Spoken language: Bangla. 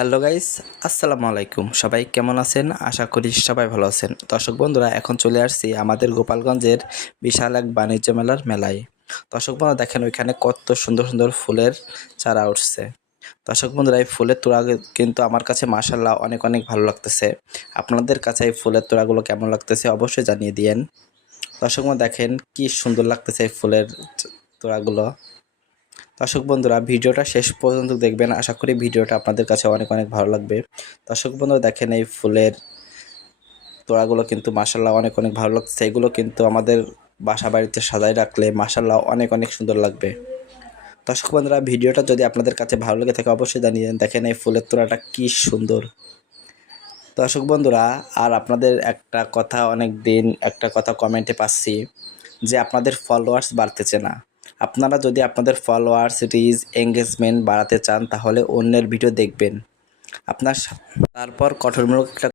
হ্যালো গাইস, আসসালামু আলাইকুম। সবাই কেমন আছেন? আশা করি সবাই ভালো আছেন। দর্শক বন্ধুরা, এখন চলে আসছি আমাদের গোপালগঞ্জের বিশাল এক বাণিজ্য মেলায়। দর্শক বন্ধুরা দেখেন, ওইখানে কত সুন্দর সুন্দর ফুলের চারা উঠছে। দর্শক বন্ধুরা, এই ফুলের তোড়া কিন্তু আমার কাছে মাশাআল্লাহ অনেক অনেক ভালো লাগতেছে। আপনাদের কাছে এই ফুলের তোড়াগুলো কেমন লাগতেছে অবশ্যই জানিয়ে দিয়েন। দর্শক বন্ধুরা দেখেন কি সুন্দর লাগতেছে এই ফুলের তোড়াগুলো। দর্শক বন্ধুরা, ভিডিওটা শেষ পর্যন্ত দেখবেন। আশা করি ভিডিওটা আপনাদের কাছে অনেক অনেক ভালো লাগবে। দর্শক বন্ধুরা দেখেন, এই ফুলের তোড়াগুলো কিন্তু মাশাআল্লাহ অনেক অনেক ভালো লাগছে। এগুলো কিন্তু আমাদের বাসা বাড়িতে সাজায় রাখলে মাশাআল্লাহ অনেক অনেক সুন্দর লাগবে। দর্শক বন্ধুরা, ভিডিওটা যদি আপনাদের কাছে ভালো লেগে থাকে অবশ্যই জানিয়ে দেন। দেখেন এই ফুলের তোড়াটা কি সুন্দর। দর্শক বন্ধুরা, আর আপনাদের একটা কথা কমেন্টে পাচ্ছি যে আপনাদের ফলোয়ার্স বাড়তেছে না। আপনারা যদি আপনাদের ফলোয়ার্স, রিচ, এঙ্গেজমেন্ট বাড়াতে চান তাহলে অন্যের ভিডিও দেখবেন। তারপর কঠোরমূলক একটা